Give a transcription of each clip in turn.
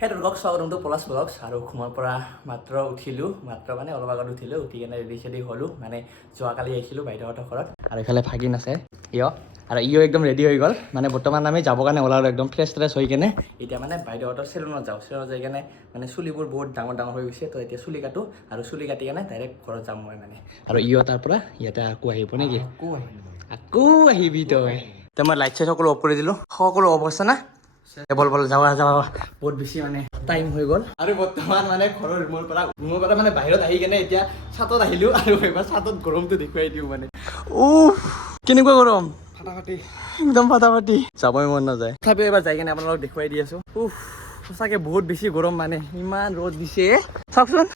সেইটো ব্লগ স্বাগতমটো পলাশ ব্লগছ আৰু ঘুমৰ পৰা মাত্ৰ উঠিলোঁ মাত্ৰ মানে অলপ আগত উঠিলোঁ উঠি কেনে ৰেডি চেডি হ'লোঁ মানে যোৱাকালি আহিছিলোঁ বাইদেউহঁতৰ ঘৰত আৰু এইফালে ভাগিন আছে ইয় আৰু ইও একদম ৰেডি হৈ গ'ল। মানে বৰ্তমান আমি যাবৰ কাৰণে ওলালোঁ একদম ফ্ৰেছ ট্ৰেছ হৈ কেনে। এতিয়া মানে বাইদেউহঁতৰ চেলুনত যাওঁ। চেলুনত যাই কেনে মানে চুলিবোৰ বহুত ডাঙৰ ডাঙৰ হৈ গৈছে। তো এতিয়া চুলি কাটো আৰু চুলি কাটি কেনে ডাইৰেক্ট ঘৰত যাম মই মানে। আৰু ইও তাৰ পৰা ইয়াতে আকৌ আহিব নেকি? আকৌ আহিবি তই। এতিয়া মই লাইট চাইট সকলো অফ কৰি দিলোঁ। সকলো অফ আছে না? বল বল যাওঁ যাওঁ বহুত বেছি মানে টাইম হৈ গ'ল। আৰু বৰ্তমান মানে ঘৰৰ ৰুমৰ পৰা ৰুমৰ পৰা মানে বাহিৰত আহি কেনে এতিয়া চাটত আহিলোঁ আৰু এইবাৰ চাটত গৰমটো দেখুৱাই দিওঁ মানে। উফ কেনেকুৱা গৰম? ফাটাফাটি। একদম ফাটাফাটি। যাবই মন নাযায়। তথাপিও এবাৰ যাই কেনে আপোনালোকক দেখুৱাই দি আছোঁ। উফ সঁচাকে বহুত বেছি গৰম মানে। ইমান ৰ'দ দিছে। চাওকচোন।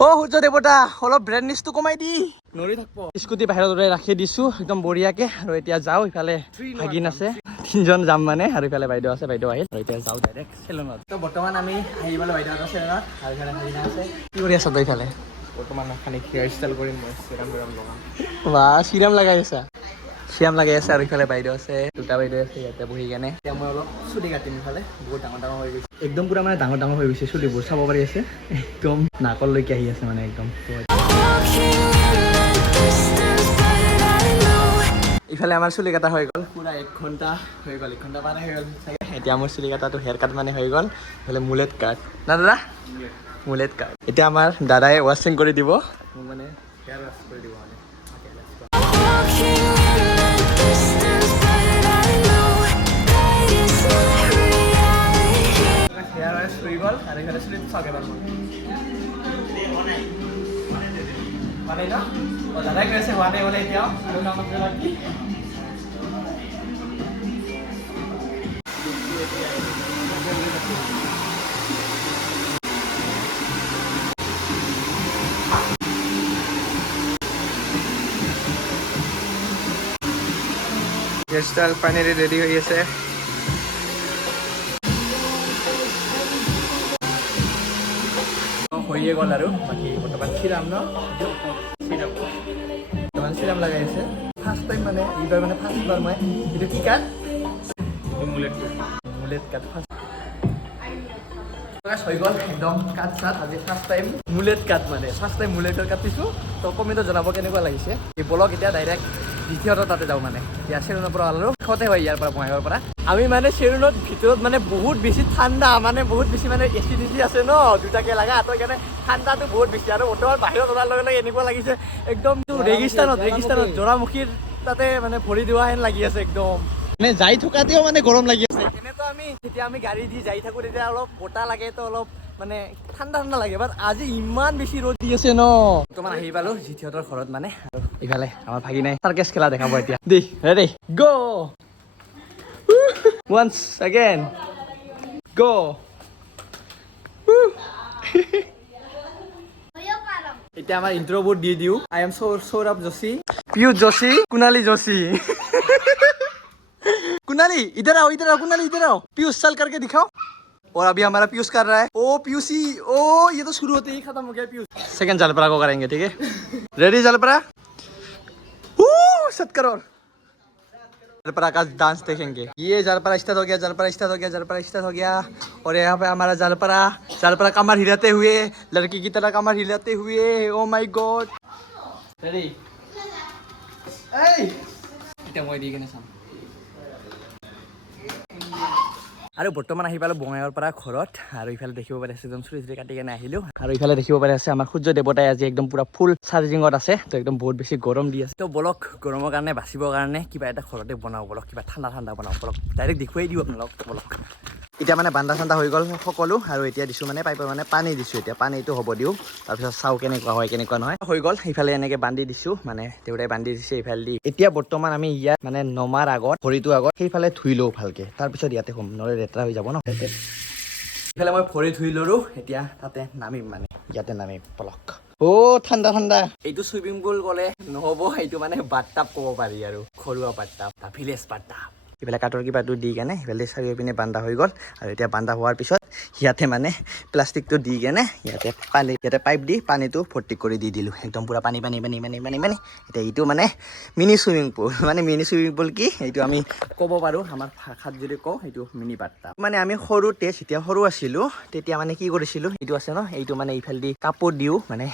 অ সূৰ্য দেৱতা অলপ ব্ৰেণ্ডনেছটো কমাই দি। নৰি থাকিব। স্কুটি বাহিৰত ওলাই ৰাখি দিছোঁ একদম বঢ়িয়াকে। আৰু এতিয়া যাওঁ ইফালে ভাগিন আছে। তিনিজন যাম মানে আৰু ইফালে বাইদেউ আছে বাইদেউ আহিল। আৰু এতিয়া যাওঁ ডাইৰেক্ট চেলুনত। তো বৰ্তমান আমি আহি পালোঁ বাইদেউহঁতৰ চেলুনত আৰু ইফালে ভাগিনা আছে। কি কৰি আছা তই ইফালে? বৰ্তমান খানি হেয়াৰ ষ্টাইল কৰিম মই চিৰাম লগাম। বা চিৰাম লগাই আছা। চিৰাম লগাই আছে আৰু ইফালে বাইদেউ আছে দুটা বাইদেউ আছে ইয়াতে বহি কেনে এতিয়া মই অলপ চুলি কাটিম ইফালে বহুত ডাঙৰ ডাঙৰ হৈ গৈছে একদম পুৰা মানে ডাঙৰ ডাঙৰ হৈ গৈছে চুলিবোৰ চাব পাৰি আছে একদম নাকলৈকে আহি আছে মানে একদম ইফালে আমাৰ চুলি কাটা হৈ গ'ল পুৰা এক ঘণ্টা হৈ গ'ল এক ঘণ্টা মানে হৈ গ'ল চাগে এতিয়া মোৰ চুলি কাটাটো হেয়াৰ কাট মানে হৈ গ'ল ইফালে মুলেট কাট না দাদা মুলেট কাট এতিয়া আমাৰ দাদাই ৱাশ্বিং কৰি দিব মোক মানে হেয়াৰ ৱাশ্ব কৰি দিব হোৱা নাই বোলে এতিয়াও আৰু নামত বাকী হেয়াৰ ষ্টাইল ফাইনেলি ৰেডি হৈ আছে হৈয়ে গ'ল আৰু বাকী বৰ্তমান চিৰাম ন? চিৰাম বৰ্তমান চিৰাম লগাই আছে ফাৰ্ষ্ট টাইম মানে এইবাৰ মানে ফাৰ্ষ্টবাৰ মই এইটো কি কাট মুলেট মুলেট কাট ফাৰ্ষ্ট হৈ গ'ল একদম কাট চাট। আজি ফাৰ্ষ্ট টাইম মুলেট কাট মানে। ফাৰ্ষ্ট টাইম মুলেটৰ কাটিছোঁ তো কমেণ্টত জনাব কেনেকুৱা লাগিছে। এই বলক এতিয়া ডাইৰেক্ট দ্বিতীয়টো তাতে যাওঁ মানে। এতিয়া চেলুনৰ পৰা ওলালোঁ। কাষতে হয় ইয়াৰ পৰা বঙাইগাঁৱৰ পৰা। আমি মানে চেলুনত ভিতৰত মানে বহুত বেছি ঠাণ্ডা মানে বহুত বেছি মানে এ চি ডিচি আছে ন দুটাকে লাগা তো সেইকাৰণে ঠাণ্ডাটো বহুত বেছি। আৰু বৰ্তমান বাহিৰত ওলাৰ লগে লগে এনেকুৱা লাগিছে একদম ৰেগিস্তানত ৰেগিস্তানত জোৰামুখীৰ তাতে মানে ভৰি দিওৱা হেন লাগি আছে একদম। মানে যাই থকাতেও মানে গৰম লাগি আছে। এনেতো আমি যেতিয়া আমি গাড়ী দি যাই থাকোঁ তেতিয়া অলপ বতাহ লাগে তো অলপ মানে ঠাণ্ডা ঠাণ্ডা লাগে বাট আজি ইমান বেছি ৰ'দ দি আছে ন। তোমাৰ আহি পালো জিঠিহঁতৰ ঘৰত মানে। ইফালে আমাৰ ভাগি নাই চাৰ্কেছ খেলা দেখাব এতিয়া। দেই ৰেডি গ' ওৱান্স আগেইন গ' এতিয়া আমাৰ ইণ্টাৰভিউ দি দিওঁ। আই এম সৌৰভ জোশী পিয়ুষ যোশী কুণালী যোশী কুণালী ইধাৰ আহ ইধাৰ আহ কুণালী ইধাৰ আহ। পিয়ুষ চাল কাৰকে দিখাও। और अभी हमारा पीयूष कर रहा है। ओ पीयूषी ओ ये तो शुरू होते ही खत्म हो गया पीयूष। सेकंड जलपरा को करेंगे ठीक है? रेडी जलपरा? सत करोड़ जलपरा का डांस देखेंगे। ये जलपरा स्टार्ट हो गया जलपरा स्टार्ट हो गया जलपरा स्टार्ट हो गया। और यहाँ पे हमारा जलपरा जलपरा कमर हिलाते हुए लड़की की तरह कमर हिलाते हुए। ओ माय गॉड रेडी আৰু বৰ্তমান আহি পালোঁ বঙাইৰ পৰা ঘৰত, আৰু ইফালে দেখিব পাৰি আছে, একদম চুলি চুলি কাটি কেনে আহিলোঁ। আৰু ইফালে দেখিব পাৰি আছে আমাৰ সূৰ্য দেৱতাই আজি একদম পূৰা ফুল চাৰ্জিঙত আছে, তো একদম বহুত বেছি গৰম দি আছে। তো বলক, গৰমৰ কাৰণে, বাচিবৰ কাৰণে কিবা এটা ঘৰতে বনাওঁ, বলক, কিবা ঠাণ্ডা ঠাণ্ডা বনাওঁ, বলক, ডাইৰেক্ট দেখুৱাই দিওঁ আপোনালোক বলক। এতিয়া মানে বান্দা চান্দা হৈ গ'ল সকলো আৰু এতিয়া দিছোঁ মানে পাইপৰ মানে পানী দিছোঁ এতিয়া, পানীটো হ'ব দিওঁ। তাৰপিছত চাওঁ কেনেকুৱা হয়, কেনেকুৱা নহয়। হৈ গ'ল, সেইফালে এনেকৈ বান্ধি দিছোঁ মানে দেউতাই বান্ধি দিছে এইফালে দি। এতিয়া বৰ্তমান আমি ইয়াত মানে নমাৰ আগত ভৰিটো আগত, সেইফালে ধুই লওঁ ভালকৈ। তাৰপিছত ইয়াতে হ'ম নহ'লে লেতেৰা হৈ যাব ন। ইফালে মই ভৰি ধুই ল'লোঁ, এতিয়া তাতে নামিম মানে ইয়াতে নামিম পলক। অ' ঠাণ্ডা ঠাণ্ডা। এইটো চুইমিং পুল ক'লে নহ'ব এইটো মানে বাটটাপ ক'ব পাৰি আৰু, ঘৰুৱা বাটটাপ ভিলেজ বাটটাপ এইফালে কাঠৰ কিবাটো দি কেনে সেইফালে চাৰিও পিনে বান্ধা হৈ গ'ল। আৰু এতিয়া বান্ধা হোৱাৰ পিছত ইয়াতে মানে প্লাষ্টিকটো দি কেনে ইয়াতে পানী, ইয়াতে পাইপ দি পানীটো ভৰ্তি কৰি দি দিলোঁ। একদম পূৰা পানী পানী পানী পানী পানী পানী। এতিয়া এইটো মানে মিনি চুইমিং পুল মানে মিনি চুইমিং পুল কি? এইটো আমি ক'ব পাৰোঁ, আমাৰ ভাষাত যদি কওঁ, সেইটো মিনি বাট্টা মানে আমি সৰুতে যেতিয়া সৰু আছিলোঁ, তেতিয়া মানে কি কৰিছিলোঁ, এইটো আছে ন, এইটো মানে ইফালেদি কাপোৰ দিওঁ মানে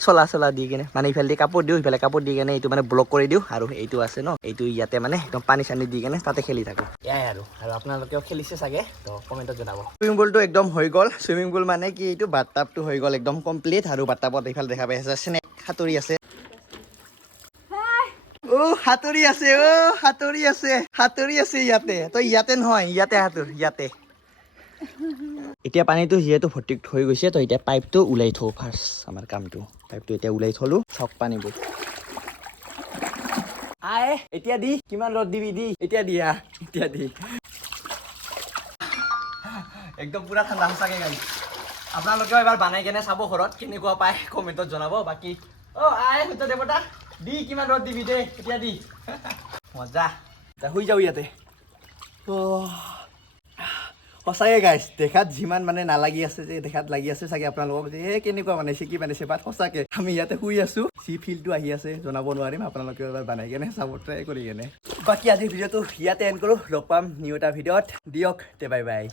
চলা চলা দি কেনে মানে ইফালেদি কাপোৰ দিওঁ ইফালে কাপোৰ দি কেনে এইটো মানে ব্লক কৰি দিওঁ আৰু এইটো আছে ন এইটো ইয়াতে মানে একদম পানী চানী দি কেনে তাতে খেলি থাকোঁ। এয়াই আৰু আৰু আপোনালোকেও খেলিছে চাগে তো কমেণ্টত জনাব। চুইমিং পুলটো একদম হৈ গ'ল চুইমিং পুল মানে কি এইটো বাটটাপটো হৈ গ'ল একদম কমপ্লিট আৰু বাটটাপত এইফালে দেখা পাই আছে স্নেক সাঁতুৰি আছে। সাঁতুৰি আছে অ সাঁতুৰি আছে সাঁতুৰি আছে ইয়াতে তই ইয়াতে নহয় ইয়াতে সাঁতোৰ ইয়াতে। এতিয়া পানীটো যিহেতু ভৰ্তি হৈ গৈছে, তো এতিয়া পাইপটো ওলাই থওঁ ফাৰ্ষ্ট আমাৰ কামটো। পাইপটো এতিয়া ওলাই থলোঁ চক পানীবোৰ। আই, এতিয়া দি, কিমান ৰ'দ দিবি দি? এতিয়া দিয়া, এতিয়া দি। একদম পুৰা ঠাণ্ডা সঁচাকে গাড়ী। আপোনালোকেও এবাৰ বনাই কেনে চাব ঘৰত, কেনেকুৱা পায় কমেণ্টত জনাব। বাকী, অ' আই, সত্য দেৱতা, দি, কিমান ৰ'দ দিবি দে, এতিয়া দি। মজা, শুই যাওঁ ইয়াতে। অ' সঁচাকৈ গাইছ দেখাত যিমান মানে নালাগি আছে যে দেখাত লাগি আছে চাগে আপোনালোকক যে এই কেনেকুৱা বনাইছে কি বনাইছে বাট সঁচাকৈ আমি ইয়াতে শুই আছোঁ। যি ফিলটো আহি আছে জনাব নোৱাৰিম আপোনালোকে বনাই কেনে চাব ট্ৰাই কৰি কেনে। বাকী আজিৰ ভিডিঅ'টো ইয়াতে এণ্ড কৰোঁ লগ পাম নিউ এটা ভিডিঅ'ত। দিয়ক তে বাই বাই